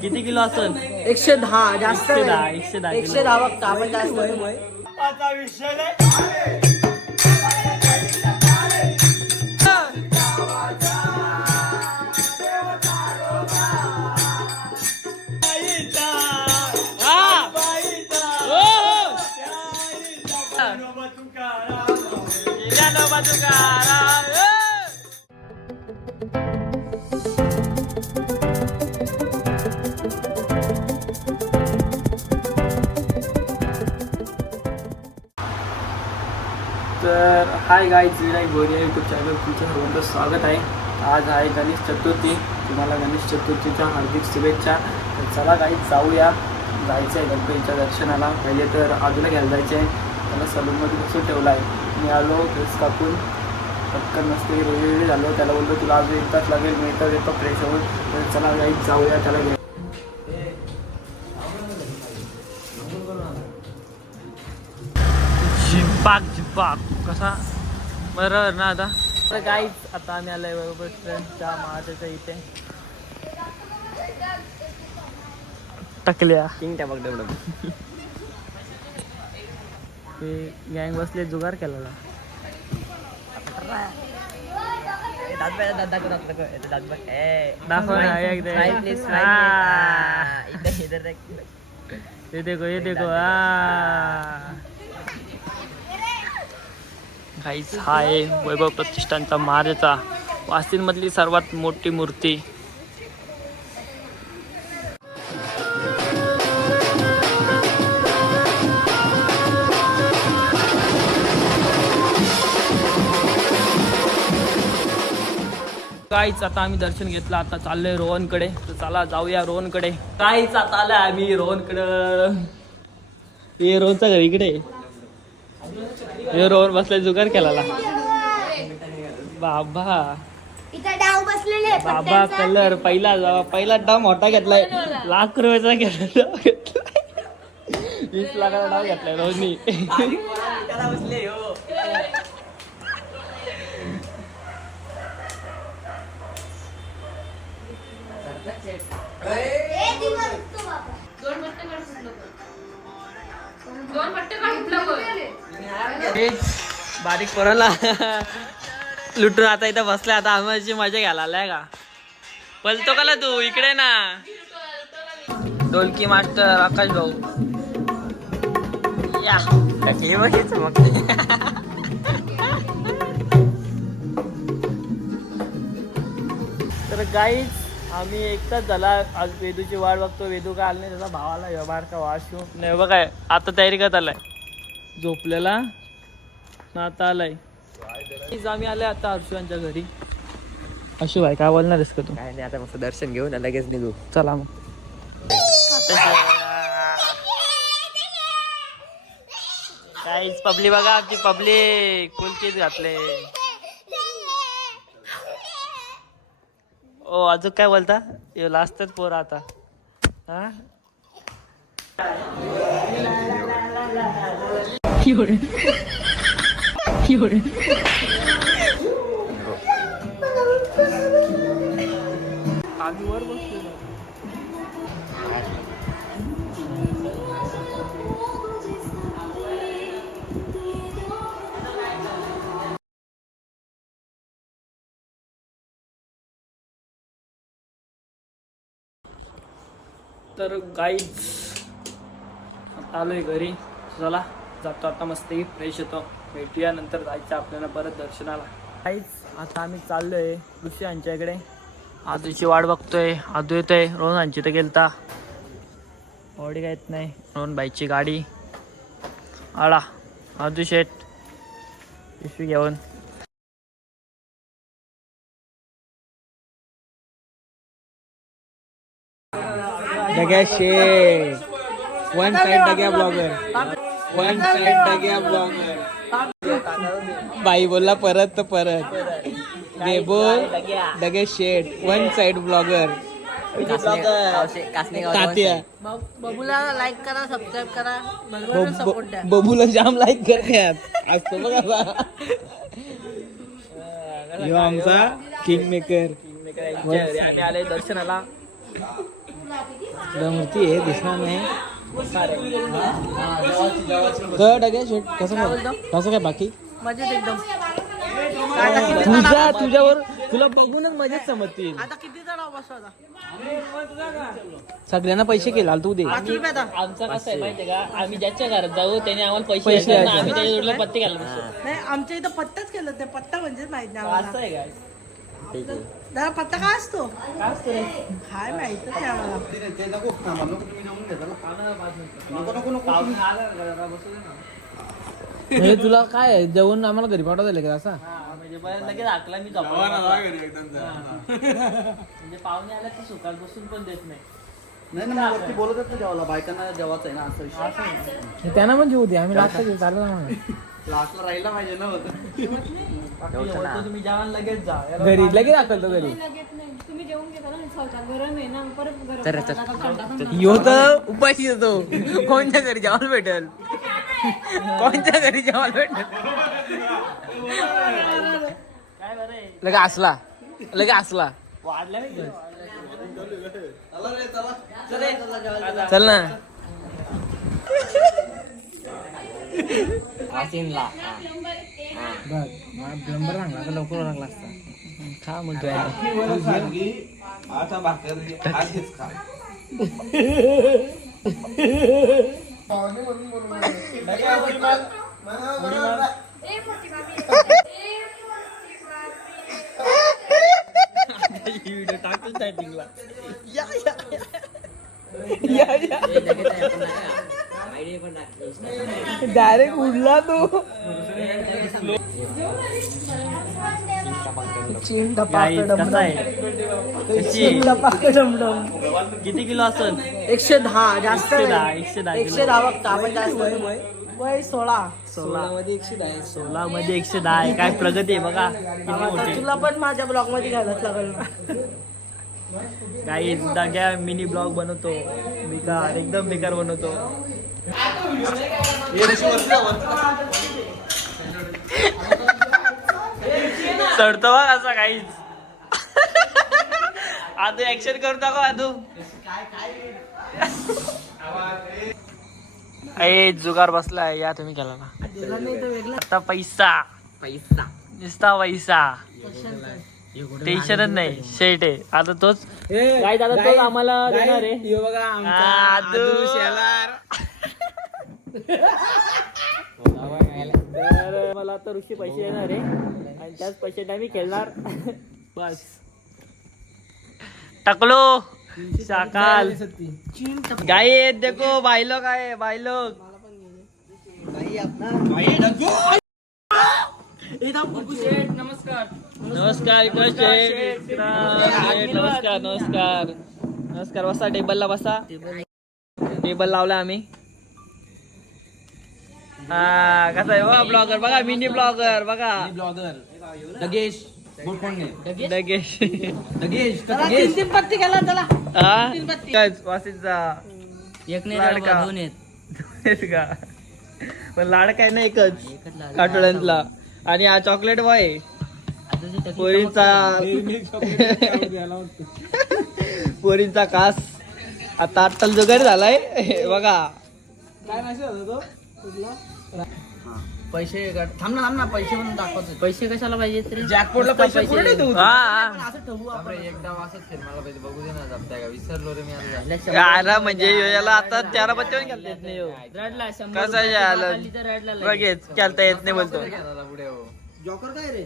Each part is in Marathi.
किती किलो असेल? 110. जास्त 110 110 बघता आपण जास्त तर हाय गाईज, विनायक गोरिया यूट्यूब चॅनल तुमचं सर्वांचं स्वागत आहे. आज आहे गणेश चतुर्थी. तुम्हाला गणेश चतुर्थीच्या हार्दिक शुभेच्छा. तर चला गाईज जाऊया. जायचं आहे गणपतीच्या दर्शनाला. पहिले तर आजूला घ्यायला जायचं आहे. त्याला सलूनमध्ये बसून ठेवला आहे. मी आलो केस कापून पटकन नसते रेडी झालो. त्याला बोललो तुला अजून 1 तास लागेल. मी तर येतो फ्रेश होऊन. तर चला गाईज जाऊया त्याला घ्या. झिपाक कसा बरोबर ना. आता तर काहीच आता आम्ही आलोय बरोबर ट्रेनच्या महाराजाच्या इथे. टाकल्या किंगट्या बघ तेवढं ते गँग बसले जुगार केलेला. ये देखो गाईज हा आहे वैभव प्रतिष्ठानचा महाराजा, वाशिममधली सर्वात मोठी मूर्ती. काहीच आता आम्ही दर्शन घेतलं. आता चाललोय रोहनकडे. तर चला जाऊया रोहनकडे. काहीच आता आलोय आम्ही रोहनकडं. हे रोहनचा घर इकडे. हे रोहन बसलाय जुगार केला. बाबा बाबा कलर पहिला डाव मोठा घेतलाय. लाख रुपयाचा घेतलाय. 20 लाखाचा डाव घेतलाय रोहननी. बारीक पोराला लुटून आता इथं बसलाय. आता आम्हाला मजा घ्यायला आलाय का. पलतो का तू इकडे ना. ढोलकी मास्टर आकाश भाऊ या मग. तर गाईज आम्ही 1 तास झाला आज वेदूची वाट बघतो. वेदू काय आला नाही. त्याचा भावाला व्यवहार का वाशू नाही बघ काय. आता तयारी करत आलाय झोपलेला ना. आता आलाय. आम्ही आले आता हर्षांच्या घरी. अशू भाई काय बोलणार आहेस का तू? काय नाही, आता मस्त दर्शन घेऊन लगेच निघू. चला मग. काहीच पब्लिक बघा आमची पब्लिक कुलचीच घातले. ओ अजून काय बोलता. लास्टच पोर आता हा. आम्ही वर बसलो. तर गाईज आलोय घरी. चला जातो आता मस्त फ्रेश होतो. भेटूया नंतर. जायचं आपल्याला परत दर्शनाला. गाईज आता आम्ही चाललोय ऋषी यांच्या इकडे. आदूची वाट बघतोय. आदू येतोय. रोहन यांची तर गेलता. ऑडी काय येत नाही. रोहन बाईची गाडी आला. आदू शेट पिशवी घेऊन. Dagya Shet. One side Dagya blogger. One side Dagya blogger. बाई बोलला परत तर परत. बोल Dagya Shet one side blogger. Tatya Babula like करा, सबस्क्राईब करा, बरोबर सपोर्ट द्या. बबूला जाम लाईक करतात असतो बघा ह्यो आमचा किंग मेकर आम्ही आले दर्शनाला. मूर्ती आहे दिसणार नाही तर डग्या शेट कसं काय बाकी मजेत एकदम. तुझ्यावर तुला बघूनच मजेत समजतील. आता किती जण बसतो आता? सगळ्यांना पैसे केला तू दे. 5 रुपये आता. आमचं कसं आहे माहितीये का, आम्ही ज्याच्या घरात जाऊ त्याने आम्हाला पैसे पैसे द्यायचे. द्यायचे. आम्ही त्याच्या जोडीला पत्ते घालत असतो. नाही आमच्या इथं पत्ताच केलं ते. पत्ता म्हणजेच माहित नाही असं आम्हाला. आहे काय? दादा पत्ता काय असतो? काय माहितच नाही आम्हाला. म्हणजे तुला काय आहे, जेवण आम्हाला घरी पाठवता येईल का असा? म्हणजे बरं लगेच हाकला मी झोपायला. म्हणजे पाहुणे आल्या तर सुकाल बसून पण देत नाही. नाही ना वरती बोलत ना जेवायला बायकांना जेवायचं आहे ना असं विषय. त्यांना पण जेवू दे आम्ही लागतो चालू ना लास्टला राहिला पाहिजे ना तुम्ही जेवण लगेच जा. घरी लगेच दाखवतो घरी. तुम्ही जेवून घेता ना स्वतः गरम आहे ना परत यो तर उपाशी येतो. कोणत्या घरी जेवायला भेटेल, कोणत्या घरी जेवायला भेटेल. लगे असला वाढल्या नाही चल ना. प्लंबर लागला लवकर लागला असता. खा म्हणतोय आता भाकर आधीच खा. डायरेक्ट उडला तो. कसा आहे? किती किलो असेल? 110 जास्त 110 110 110 बघता आपण जास्त वय 16. 16 मध्ये 110 आहे. काय प्रगती आहे बघा किती मोठी. तुला पण माझ्या ब्लॉग मध्ये घालत लागल ना. काही जाग्या मिनी ब्लॉग बनवतो. बेकार एकदम बेकार बनवतो. चढतो बघ असा काहीच. आता ऍक्शन करून टाको आधू. ए जुगार बसलाय या तुम्ही केला ना. आता पैसा नुसता पैसा. टेन्शनच नाही. शेट आहे आता तोच. काय दादा तोच आम्हाला देणार आहे. आदू. तर मला आता ऋषी पैसे देणार आहे आणि त्याच पैसे मी खेळणार. बस टाकलो शाकाल. गाई देखो भाई लोग आहे. भाई लोग नमस्कार नमस्कार नमस्कार नमस्कार. बसा टेबलला बसा. टेबल लावला आम्ही. हा कसा आहे ब्लॉगर बघा. मिनी ब्लॉगर बघा. दगेश दगेश त्याला 3 पत्ती केला त्याला. हा 3 पत्ती. काय वासीचा एक लाडका. दोन आहेत. का पण लाडका आहे ना एकच आठवड्यातला. आणि हा चॉकलेट बॉय पोरींचा कास. आता अट्टल जुगार झालाय बघा. काय मेसेज होता तो? पैसे थांब ना पैसे म्हणून दाखवतो. पैसे कशाला पाहिजे तरी? जॅकपॉटला पैसे कुठे देऊ? असं ठेवू आपण. एकदा वाचत मला पाहिजे बघू दे ना जमताय का. विसरलो रे मी आज. याला म्हणजे याला आता 13 बच्चे घालता येत नाही. रडला कसं आहे याला बघेच घालता येत नाही बोलतो. पुढे हो जॉकर काय रे?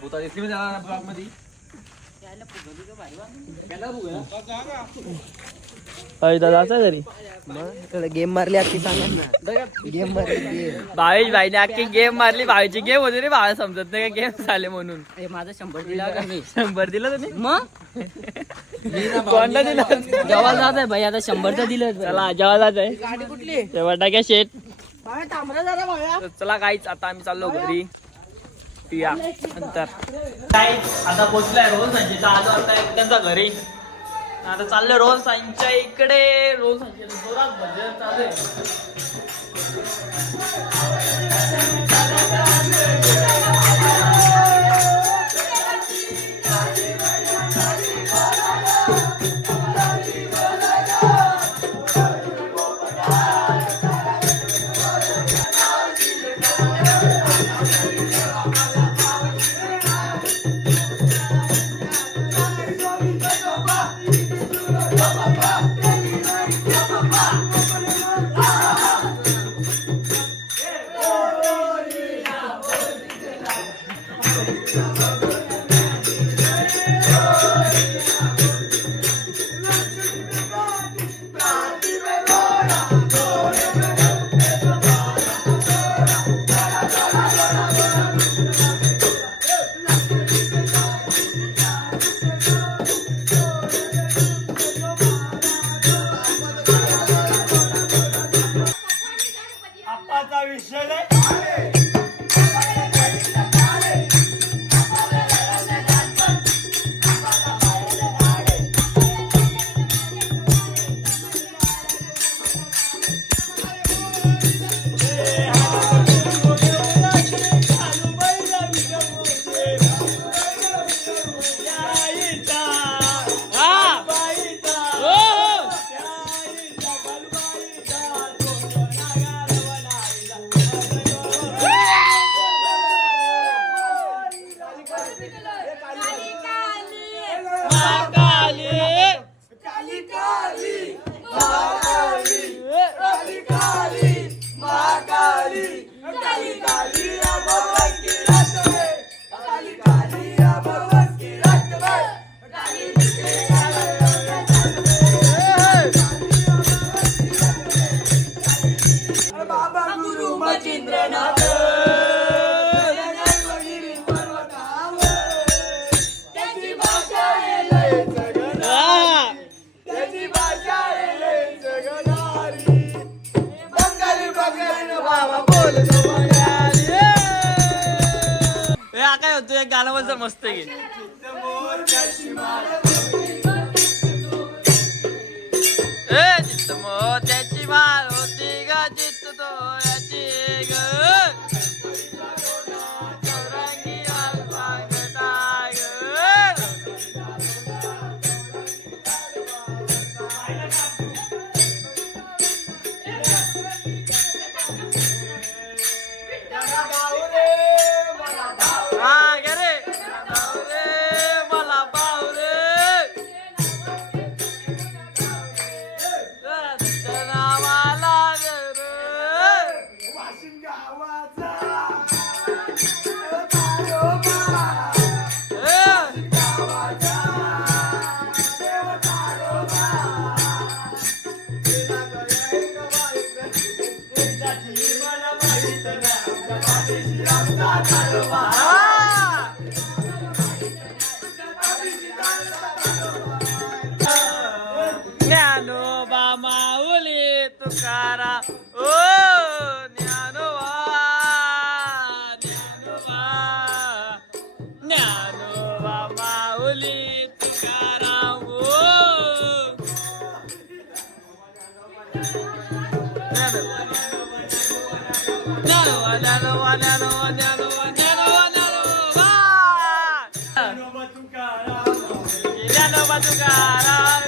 भूता दिसली मी त्याला ब्लॉग मध्ये. दादा घरी गेम मारली आधी सांगा ना. गेम मारली. भावेश भाईने अख्खी गेम मारली. भावेची गेम होती रे. भावे समजत नाही का गेम झाले म्हणून. माझा 100 दिला का मी? 100 दिलं तुम्ही मग कोणता दिला? जेव्हा जात आहे भाई आता 100 दिलं. चला जेव्हा जात आहे गाडी कुठली? तेव्हा टाक्या शेट. थांबला जरा भाया. तर चला काहीच आता आम्ही चाललो घरी. या नंतर काहीच आता पोचलाय रोज म्हणजे 10 वाजता त्यांचा घरी. आता चाललोय रोहन साईंच्या इकडे. रोहन साईंच्या जोरात भजन चालू आहे. काय होतं एक गाणं म्हणतं मस्त गे चित्त मोत्याची माळ होती ग चित्त तोळ्याची ग चौरंगी अल्पांगता ग हा गे रे मला बावरे ज्ञानोबा माऊली तुकारा ओ ज्ञानोबा ज्ञानोबा ज्ञानोबा माऊली तुकारा ओ ज्ञानोबा ज्ञानोबा ज्ञानोबा ज्ञानोबा ज्ञानोबा ज्ञानोबा ज्ञानोबा तुकारा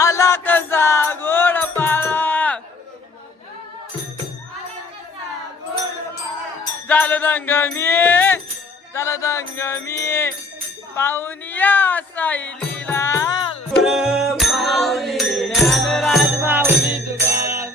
आला कसा गोड पाला झालं दंगमी पाहुनिया साईलीला ज्ञानराज माऊली तुकाराम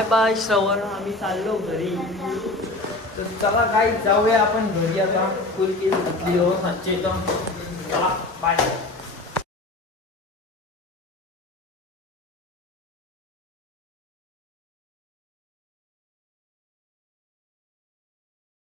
बाय बाय श्रवण, आम्ही चाललो घरी. तर चला काय जाऊया आपण घरी आता. फुल केस घातली हो आजच्या इथं. चला बाय.